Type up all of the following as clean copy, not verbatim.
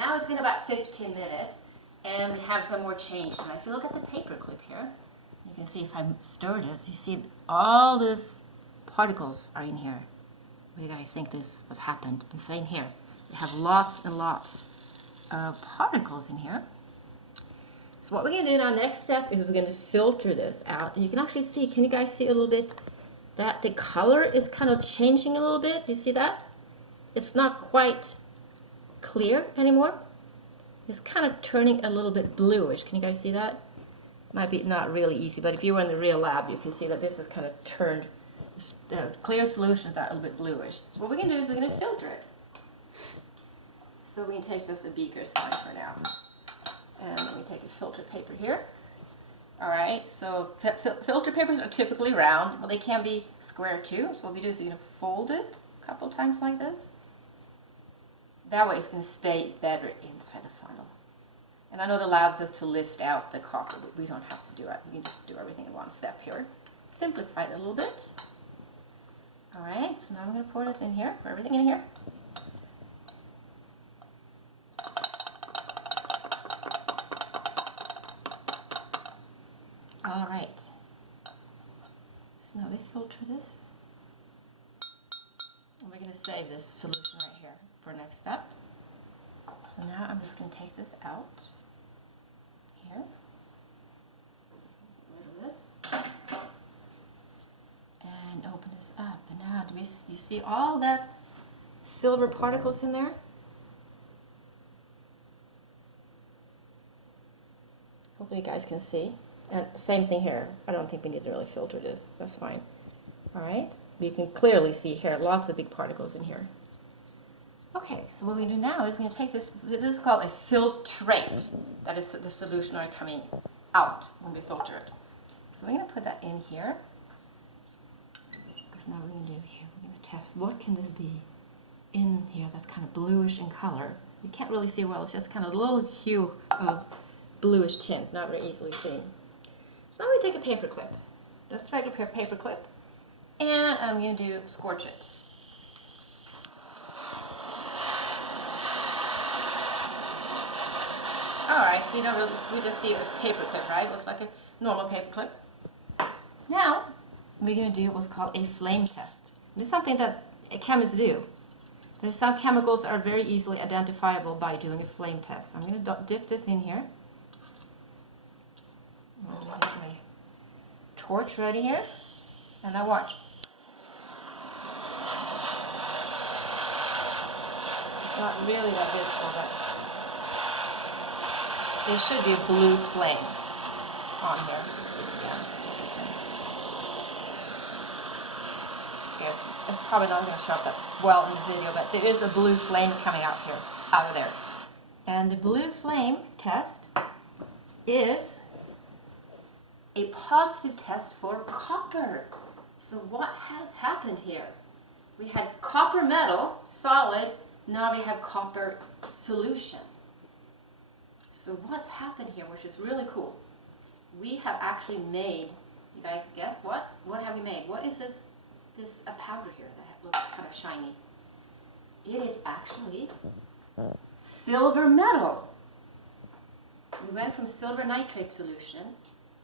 Now it's been about 15 minutes and we have some more change. Now if you look at the paper clip here, you can see if I stir this, you see all these particles are in here. What do you guys think this has happened? The same here. We have lots and lots of particles in here. So what we're going to do now, next step, is we're going to filter this out. And you can actually see, can you guys see a little bit that the color is kind of changing a little bit? Do you see that? It's not quite clear anymore. It's kind of turning a little bit bluish. Can you guys see that? Might be not really easy, but if you were in the real lab, you can see that this is kind of turned, the clear solution is that a little bit bluish. So what we're going to do is we're going to filter it. So we can take just a beaker's fine for now. And let me take a filter paper here. Alright, so filter papers are typically round, but they can be square too. So what we do is we're going to fold it a couple times like this. That way it's going to stay better inside the funnel. And I know the lab says to lift out the copper, but we don't have to do it. We can just do everything in one step here. Simplify it a little bit. Alright, so now I'm going to pour this in here, pour everything in here. Alright, so now we filter this. And we're going to save this solution right here for next step. So now I'm just going to take this out here. Rid of this. And open this up. And now you see all that silver particles in there? Hopefully you guys can see. And same thing here. I don't think we need to really filter this. That's fine. Alright, you can clearly see here lots of big particles in here. Okay, so what we do now is we're going to take this, this is called a filtrate. That is the solution are coming out when we filter it. So we're going to put that in here. Because now we're going to do here, we're going to test what can this be in here that's kind of bluish in color. You can't really see well, it's just kind of a little hue of bluish tint, not very easily seen. So now we take a paper clip, just regular paper clip, and I'm going to scorch it. Alright, so we just see a paper clip, right? Looks like a normal paper clip. Now, we're going to do what's called a flame test. This is something that chemists do. There's some chemicals that are very easily identifiable by doing a flame test. I'm going to dip this in here. I'm going to get my torch ready here. And now watch. It's not really that visible, but there should be a blue flame on here. Yeah. Yes, it's probably not going to show up that well in the video, but there is a blue flame coming out here, out of there. And the blue flame test is a positive test for copper. So what has happened here? We had copper metal, solid, now we have copper solution. So what's happened here, which is really cool? We have actually made, you guys guess what? What have we made? What is this a powder here that looks kind of shiny? It is actually silver metal. We went from silver nitrate solution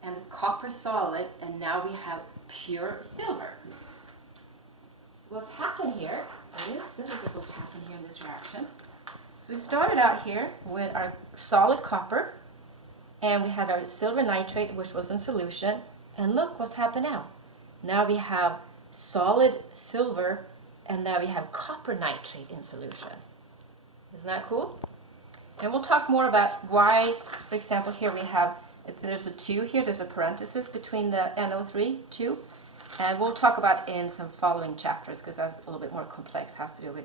and copper solid, and now we have pure silver. So what's happened here is, this is what's happened here in this reaction. So we started out here with our solid copper, and we had our silver nitrate, which was in solution, and look what's happened now. Now we have solid silver, and now we have copper nitrate in solution. Isn't that cool? And we'll talk more about why, for example, here we have, there's a 2 here, there's a parenthesis between the NO3, 2, and we'll talk about in some following chapters, because that's a little bit more complex, has to do with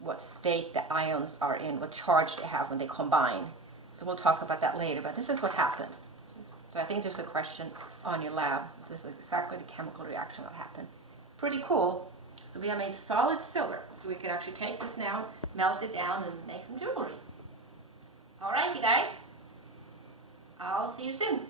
what state the ions are in, what charge they have when they combine. So we'll talk about that later, but this is what happened. So I think there's a question on your lab. This is exactly the chemical reaction that happened. Pretty cool. So we have made solid silver. So we can actually take this now, melt it down, and make some jewelry. All right, you guys. I'll see you soon.